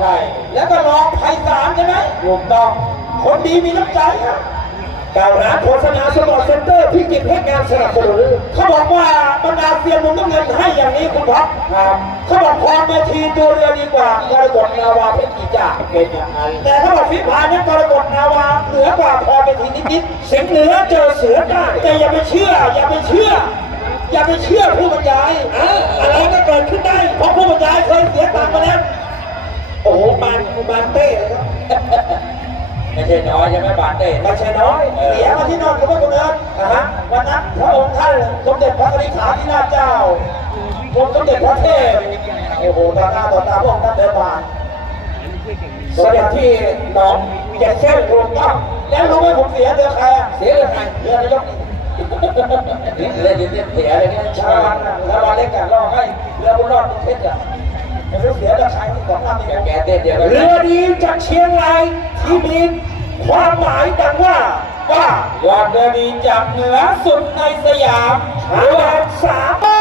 ใช่ แล้วก็รองไพศาลใช่ไหมถูกต้อง คนดีมีน้ำใจอะกล่าวหาโฆษณาสปอร์ตเซ็นเตอร์ที่กิจให้การสนับสนุนเขาบอกว่าบรรดาเซียนมุมน้ำเงินให้อย่างนี้คุณพับครับเขาบอกพรเมทีตัวเรือดีกว่ากรกฎนาวาเพชรกีจ่าเป็นอย่างนั้นแต่เขาบอกฟิพาเนี่ยกรกฎนาวาเหนือกว่าพรเมทีนิดๆเสียงเหนือเจอเสือได้แต่อย่าไปเชื่อ อย่าไปเชื่อ อย่าไปเชื่อผู้บรรยายอะอะไรก็เกิดขึ้นได้เพราะผู้บรรยาย บานบานเต้เลยครับไม่ใช่น้อยใช่ไหมบานเต้ไม่ใช่น้อยเสียมาที่นอนกับพระกุณเอิญนะฮะวันนั้นพระองค์ท่านสมเด็จพระนิธิขาที่หน้าเจ้าองค์สมเด็จพระเทพโอ้โหต่อหน้าต่อตาพระองค์ท่านเดินผ่านเสด็จที่หนองเจ็ดเส้นรวมต้องแล้วรู้ไหมผมเสียเรือใครอะเสียเรือใครเรือนายกเรือดินเสียอะไรเนี่ยชาวบ้านน่ะแล้ววันเล็กอะรอให้เรือบุญรอดเป็นเพชรอะไม่รู้ เรือดีจากเชียงรายที่มีความหมายดังว่าว่าเรือดีจากเหนือสุดในสยามหาแดนสาม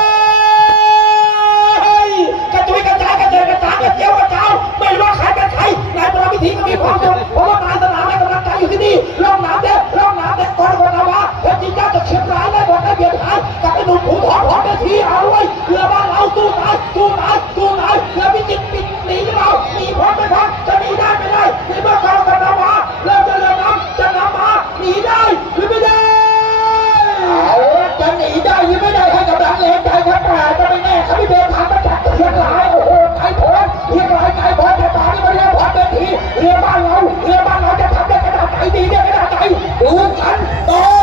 ของเวทีเอาไว้เรือบ้านเราสู้ตายสู้ตายสู้ตายเรือพิจิตรปิดหนีหรือเปล่าหนีพ้นไม่พ้นจะหนีได้ไม่ได้ในเมื่อเขากันละวะเริ่มจะเรือน้ำจะนำมาหนีได้หรือไม่ได้เอาจะหนีได้หรือไม่ได้ให้กำลังแรงใจครับแต่จะไม่แน่เขาไม่เดินทางมาจากเชียงรายโอ้โหไกลโพ้นเชียงรายไกลโพ้นแต่ตอนนี้มาเรือพอดเดินทีเรือบ้านเราเรือบ้านเราจะทำได้ขนาดไหนดีได้ขนาดไหนดูกันต่อ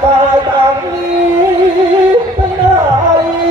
Bye.